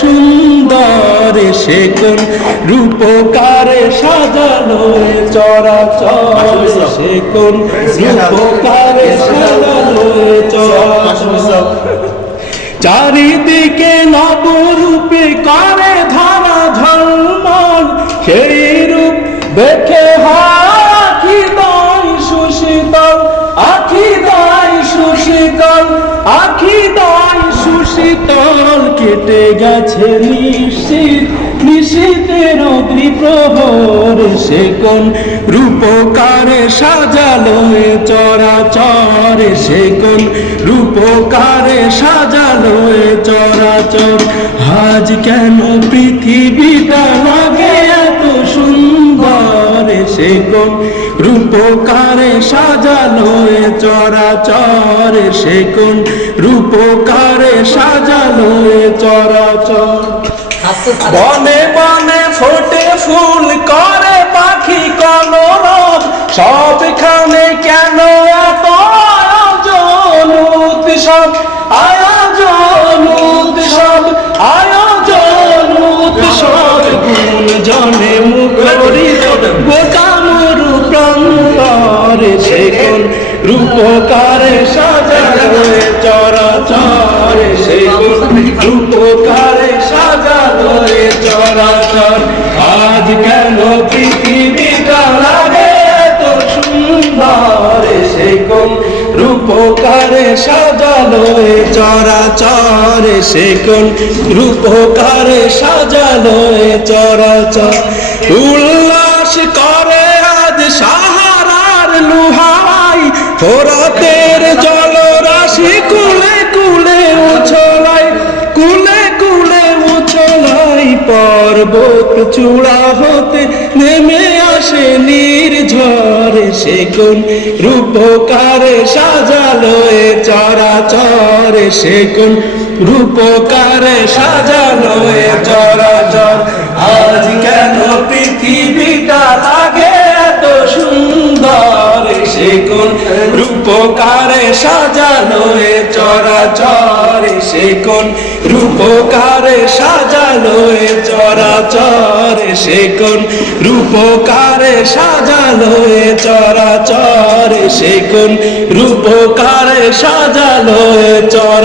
সুন্দর সে কোন রূপকারে সাজালো এ চরাচর? সে কোন রূপকারে সাজালো এ চরাচর? চারিদিকে নবরূপে করে ধারা ঝলমল। সেই রূপ দেখে হয় আখি দায় সুশীতল আখি দায় সুশীতল আখি দায় সুশীতল কেটে গেছে নিশ্চিত। নিশীতের অগ্নিপ্রহর সে কোন রূপকারে সাজালো চরাচর? সে কোন রূপকারে সাজালো চরাচর? আজ কেন এত সুন্দর সে কোন রূপকারে সাজানো এ চরাচর সে কোন রূপকারে সাজানো চরাচর। বনে বনে ফোটে ফুল করে পাখি কলরব। সব কেন রূপকারে সাজালো এ চরাচর সে কোন রূপকারে সাজালো এ চরাচর। আজ কেন পৃথিবীটা লাগে এত সুন্দর সে কোন রূপকারে সাজালো চরাচর সে কোন রূপকারে সাজালো চরাচর। উল্লাস করে আজ সাহারার পর্বত চূড়া হতে নেমে আসে নির্ঝরে সে কোন রূপকারে সাজালো এ চরাচরে সে কোন রূপকারে সাজালো এ চরাচর রূপকারে সাজানো এ চরাচর সে কোন রূপকারে সাজালো এ চরাচর সে কোন রূপকারে সাজালো এ চরাচর সে কোন রূপকারে সাজালো এ চর